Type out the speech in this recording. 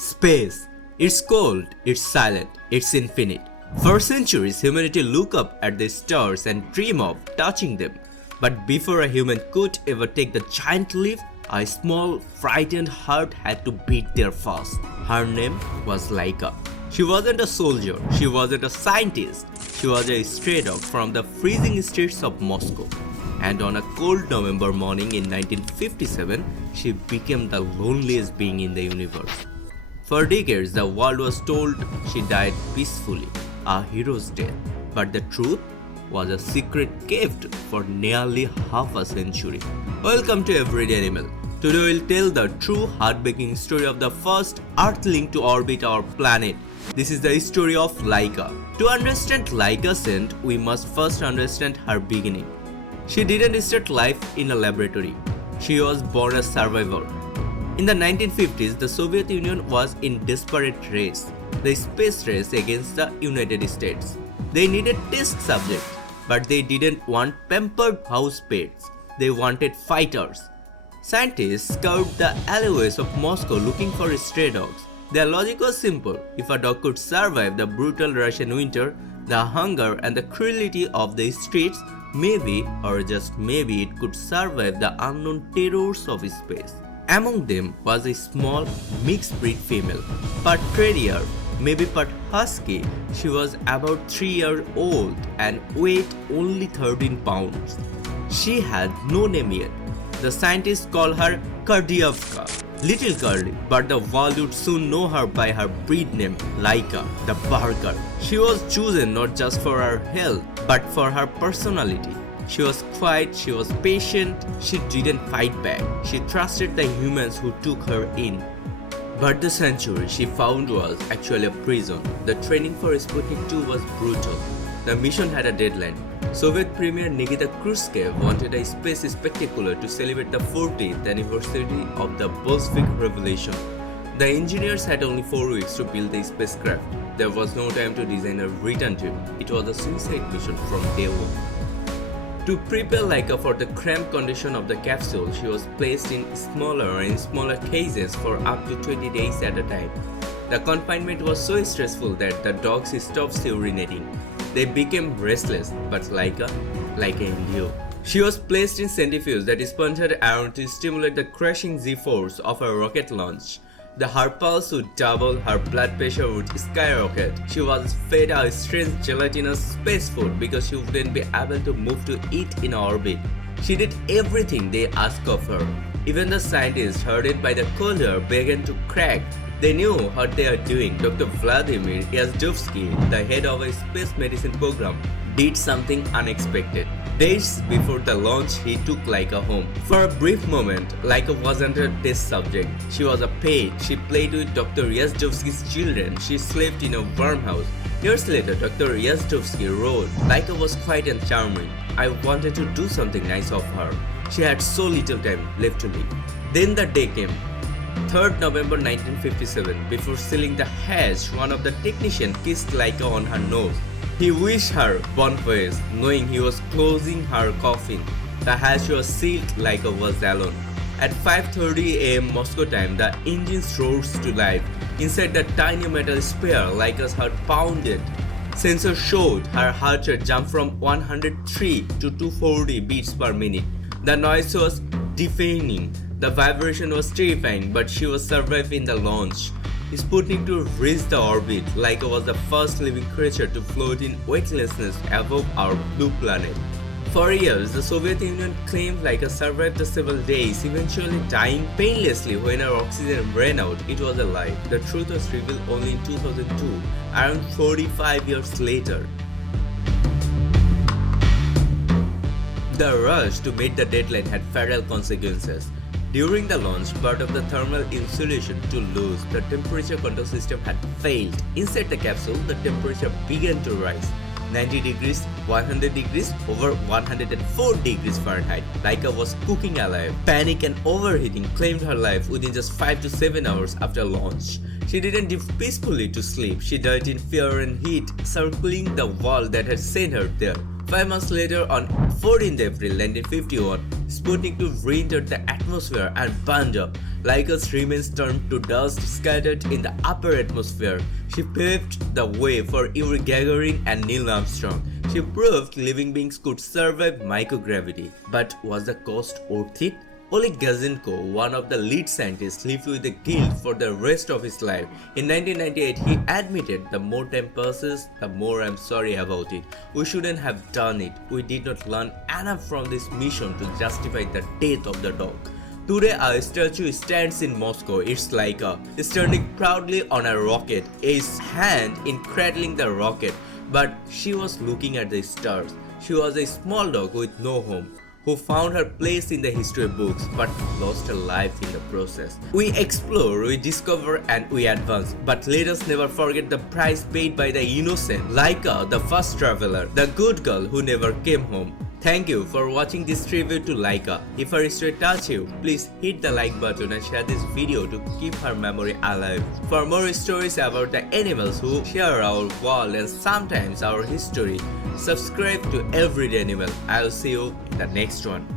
Space. It's cold, it's silent, it's infinite. For centuries, humanity looked up at the stars and dreamed of touching them. But before a human could ever take the giant leap, a small, frightened heart had to beat there first. Her name was Laika. She wasn't a soldier, she wasn't a scientist, she was a stray dog from the freezing streets of Moscow. And on a cold November morning in 1957, she became the loneliest being in the universe. For decades, the world was told she died peacefully, a hero's death. But the truth was a secret kept for nearly half a century. Welcome to Everyday Animal. Today we'll tell the true heartbreaking story of the first Earthling to orbit our planet. This is the story of Laika. To understand Laika's scent, we must first understand her beginning. She didn't start life in a laboratory. She was born a survivor. In the 1950s, the Soviet Union was in desperate race, the space race against the United States. They needed test subjects, but they didn't want pampered house pets. They wanted fighters. Scientists scoured the alleyways of Moscow looking for stray dogs. Their logic was simple. If a dog could survive the brutal Russian winter, the hunger and the cruelty of the streets, maybe, or just maybe, it could survive the unknown terrors of space. Among them was a small mixed breed female, part terrier, maybe part husky. She was about 3 years old and weighed only 13 pounds. She had no name yet. The scientists called her Kurdyevka, Little Curly, but the world would soon know her by her breed name, Laika, the Barker. She was chosen not just for her health, but for her personality. She was quiet, she was patient, she didn't fight back. She trusted the humans who took her in. But the sanctuary she found was actually a prison. The training for Sputnik 2 was brutal. The mission had a deadline. Soviet Premier Nikita Khrushchev wanted a space spectacular to celebrate the 40th anniversary of the Bolshevik Revolution. The engineers had only 4 weeks to build the spacecraft. There was no time to design a return trip. It was a suicide mission from day one. To prepare Laika for the cramped condition of the capsule, she was placed in smaller and smaller cages for up to 20 days at a time. The confinement was so stressful that the dogs stopped urinating. They became restless, but Laika endured. She was placed in centrifuges that spun her around to stimulate the crushing G-force of a rocket launch. Her pulse would double, her blood pressure would skyrocket. She was fed a strange gelatinous space food because she wouldn't be able to move to eat in orbit. She did everything they asked of her. Even the scientists, hurried by the cold air, began to crack. They knew what they were doing. Dr. Vladimir Yazdovsky, the head of a space medicine program, did something unexpected. Days before the launch, he took Laika home. For a brief moment, Laika wasn't a test subject. She was a pet. She played with Dr. Yazdovsky's children. She slept in a warm house. Years later, Dr. Yazdovsky wrote, Laika was quiet and charming. I wanted to do something nice of her. She had so little time left to live. Then the day came. 3rd November 1957, before sealing the hatch, one of the technicians kissed Laika on her nose. He wished her bon voyage, knowing he was closing her coffin. The hatch was sealed. Laika was alone. At 5:30 a.m. Moscow time, the engines rose to life. Inside the tiny metal sphere, Laika's heart pounded. Sensors showed her heart rate jumped from 103 to 240 beats per minute. The noise was deafening. The vibration was terrifying, but she was survived in the launch. Sputnik 2 reached the orbit. Laika was the first living creature to float in weightlessness above our blue planet. For years, the Soviet Union claimed Laika survived the several days, eventually dying painlessly when her oxygen ran out. It was a lie. The truth was revealed only in 2002, around 45 years later. The rush to meet the deadline had fatal consequences. During the launch, part of the thermal insulation to loose, the temperature control system had failed. Inside the capsule, the temperature began to rise. 90 degrees, 100 degrees, over 104 degrees Fahrenheit. Laika was cooking alive. Panic and overheating claimed her life within just 5 to 7 hours after launch. She didn't live peacefully to sleep. She died in fear and heat, circling the wall that had sent her there. 5 months later, on 14th April 1951, Sputnik 2 re-entered the atmosphere and burned up. Laika's remains turned to dust scattered in the upper atmosphere. She paved the way for Yuri Gagarin and Neil Armstrong. She proved living beings could survive microgravity. But was the cost worth it? Oleg Gazenko, one of the lead scientists, lived with the guilt for the rest of his life. In 1998, he admitted, "The more time passes, the more I'm sorry about it. We shouldn't have done it. We did not learn enough from this mission to justify the death of the dog." Today, a statue stands in Moscow. It's Laika, standing proudly on a rocket, his hand in cradling the rocket. But she was looking at the stars. She was a small dog with no home, who found her place in the history books but lost her life in the process. We explore, we discover, and we advance. But let us never forget the price paid by the innocent. Laika, the first traveler, the good girl who never came home. Thank you for watching this tribute to Laika. If her story touched you, please hit the like button and share this video to keep her memory alive. For more stories about the animals who share our world and sometimes our history, subscribe to Everyday Animal. I'll see you in the next one.